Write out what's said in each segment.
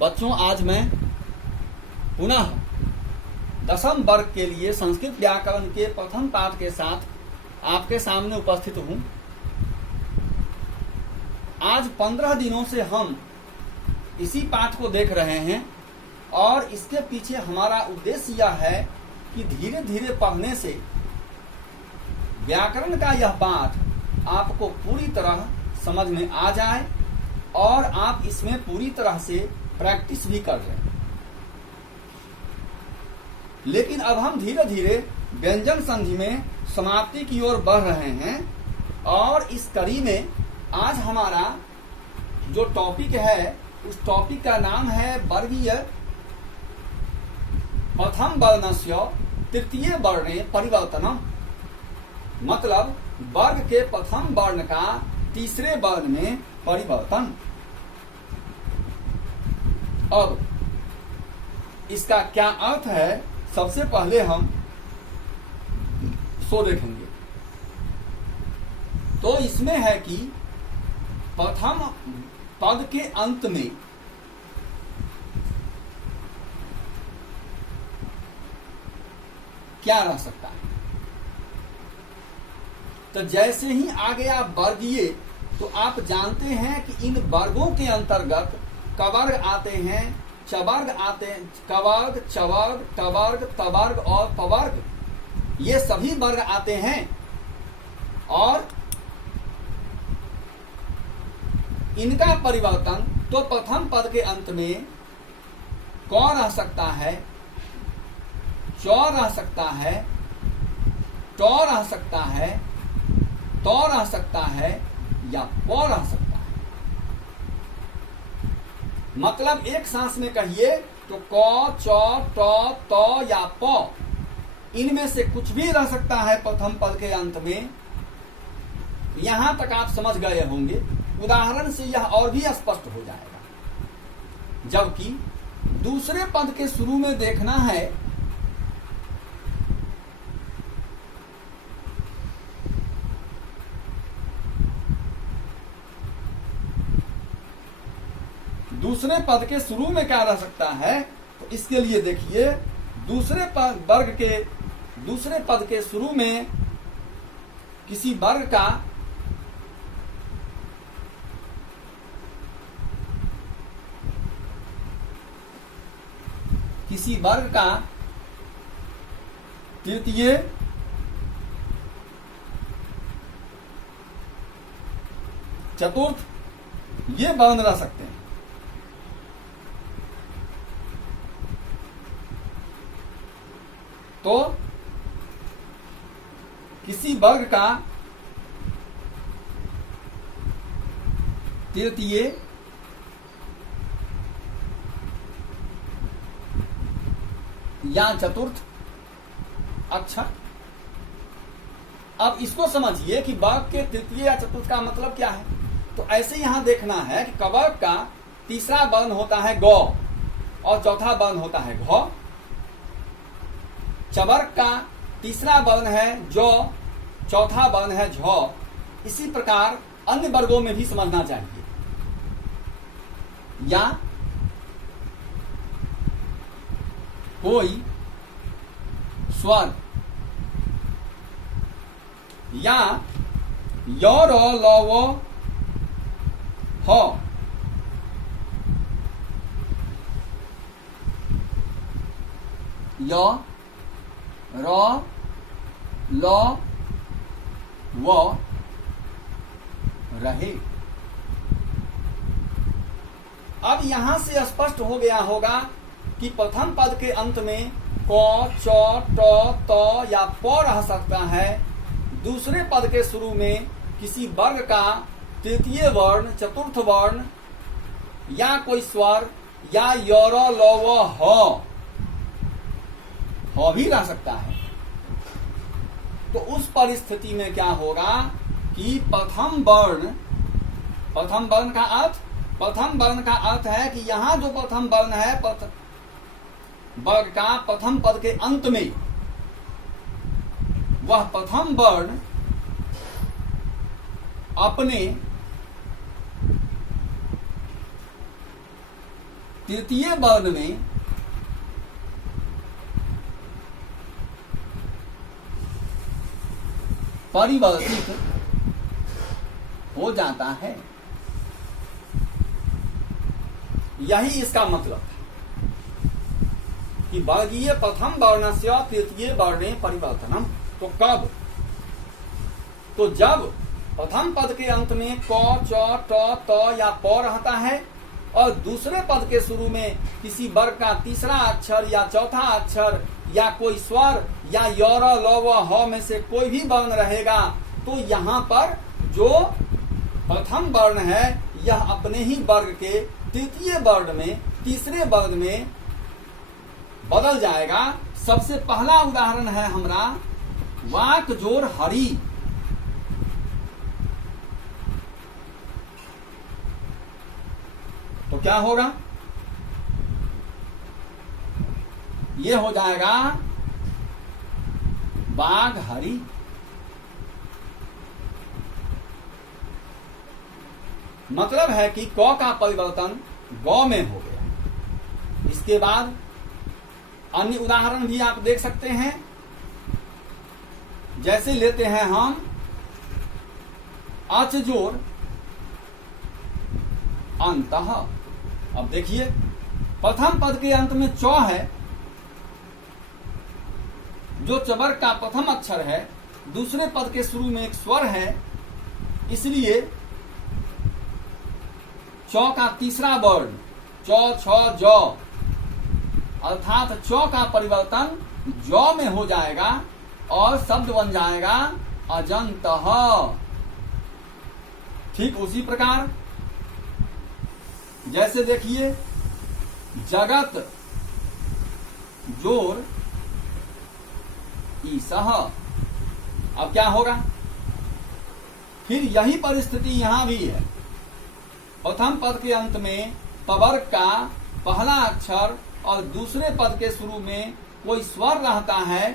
बच्चों, आज मैं पुनः दसम वर्ग के लिए संस्कृत व्याकरण के प्रथम पाठ के साथ आपके सामने उपस्थित हूँ। आज 15 दिनों से हम इसी पाठ को देख रहे हैं और इसके पीछे हमारा उद्देश्य यह है कि धीरे धीरे पढ़ने से व्याकरण का यह पाठ आपको पूरी तरह समझ में आ जाए और आप इसमें पूरी तरह से प्रैक्टिस भी कर लें। लेकिन अब हम धीरे धीरे व्यंजन संधि में समाप्ति की ओर बढ़ रहे हैं और इस कड़ी में आज हमारा जो टॉपिक है उस टॉपिक का नाम है वर्गीय प्रथम वर्णस्य तृतीय वर्णे परिवर्तनम, मतलब वर्ग के प्रथम वर्ण का तीसरे वर्ण में परिवर्तन। अब इसका क्या अर्थ है, सबसे पहले हम सो देखेंगे। तो इसमें है कि प्रथम पद के अंत में क्या रह सकता है। तो जैसे ही आ गया वर्गीय, तो आप जानते हैं कि इन वर्गों के अंतर्गत कवर्ग आते हैं, चवर्ग आते हैं, कवर्ग, चवर्ग, टवर्ग, तवर्ग और पवर्ग, ये सभी वर्ग आते हैं। और इनका परिवर्तन तो प्रथम पद के अंत में क रह सकता है, च रह सकता है, ट रह सकता है, तो रह सकता है या प रह सकता है। मतलब एक सांस में कहिए तो क, च, ट, त या प, इनमें से कुछ भी रह सकता है प्रथम पद के अंत में। यहां तक आप समझ गए होंगे। उदाहरण से यह और भी स्पष्ट हो जाएगा। जबकि दूसरे पद के शुरू में देखना है दूसरे पद के शुरू में क्या रह सकता है, तो इसके लिए देखिए दूसरे वर्ग के दूसरे पद के शुरू में किसी वर्ग का तृतीय, चतुर्थ ये वर्ण रह सकते हैं। तो किसी वर्ग का तृतीय, या चतुर्थ अक्षर। अब इसको समझिए कि वर्ग के तृतीय या चतुर्थ का मतलब क्या है। तो ऐसे यहां देखना है कि कवर्ग का तीसरा वर्ण होता है ग और चौथा वर्ण होता है घ। चवर्ग का तीसरा वर्ण है जो, चौथा वर्ण है झ। इसी प्रकार अन्य वर्गों में भी समझना चाहिए। या कोई स्वर या य, र, ल, व, ह, य, र, ल, व रहे। अब यहां से स्पष्ट हो गया होगा कि प्रथम पद के अंत में क, च, ट, त या प रह सकता है। दूसरे पद के शुरू में किसी वर्ग का तृतीय वर्ण, चतुर्थ वर्ण या कोई स्वर या य, र, ल, व, ह भी रह सकता है। तो उस परिस्थिति में क्या होगा कि प्रथम वर्ण का अर्थ है कि यहां जो प्रथम वर्ण है वर्ग का प्रथम पद के अंत में, वह प्रथम वर्ण अपने तृतीय वर्ण में परिवर्तित हो जाता है। यही इसका मतलब है कि वर्गीय प्रथम वर्णस्य तृतीय वर्णे परिवर्तनम। तो कब? तो जब प्रथम पद के अंत में क, च, ट, त या प रहता है और दूसरे पद के शुरू में किसी वर्ग का तीसरा अक्षर या चौथा अक्षर या कोई स्वर या य, र, ल, व, ह में से कोई भी वर्ण रहेगा, तो यहाँ पर जो प्रथम वर्ण है यह अपने ही वर्ग के तृतीय वर्ण में, तीसरे वर्ग में बदल जाएगा। सबसे पहला उदाहरण है हमारा वाक जोर हरि। तो क्या होगा? ये हो जाएगा बाघ हरि। मतलब है कि क का परिवर्तन गौ में हो गया। इसके बाद अन्य उदाहरण भी आप देख सकते हैं। जैसे लेते हैं हम अच जोर अंतः। अब देखिए प्रथम पद के अंत में च है, जो चबर का प्रथम अक्षर है, दूसरे पद के शुरू में एक स्वर है, इसलिए च का तीसरा वर्ण च, छ, ज अर्थात च का परिवर्तन ज में हो जाएगा और शब्द बन जाएगा अजंतः। ठीक उसी प्रकार जैसे देखिए जगत जोर ईसह। अब क्या होगा? फिर यही परिस्थिति यहां भी है। प्रथम पद के अंत में पवर्ग का पहला अक्षर और दूसरे पद के शुरू में कोई स्वर रहता है,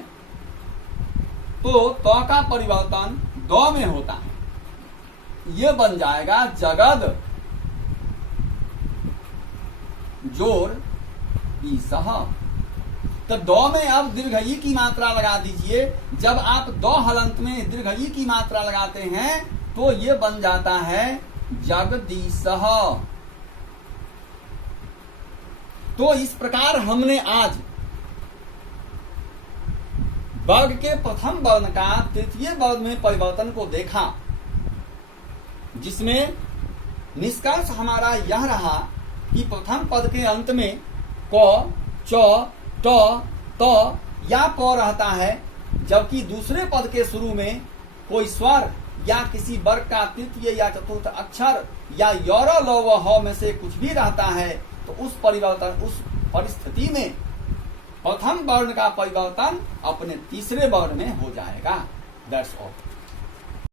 तो त का परिवर्तन द में होता है। ये बन जाएगा जगद जोर ईसह। तो द में अब दीर्घ ई की मात्रा लगा दीजिए। जब आप द हलंत में दीर्घ ई की मात्रा लगाते हैं तो ये बन जाता है जगदीशः। तो इस प्रकार हमने आज वर्ग के प्रथम वर्ण का तृतीय वर्ण में परिवर्तन को देखा, जिसमें निष्कर्ष हमारा यह रहा कि प्रथम पद के अंत में क, च, ट, त या प रहता है, जबकि दूसरे पद के शुरू में कोई स्वर या किसी वर्ग का तृतीय या चतुर्थ अक्षर या य, र, ल, व, ह में से कुछ भी रहता है, तो उस परिस्थिति में प्रथम वर्ण का परिवर्तन अपने तीसरे वर्ण में हो जाएगा। That's all.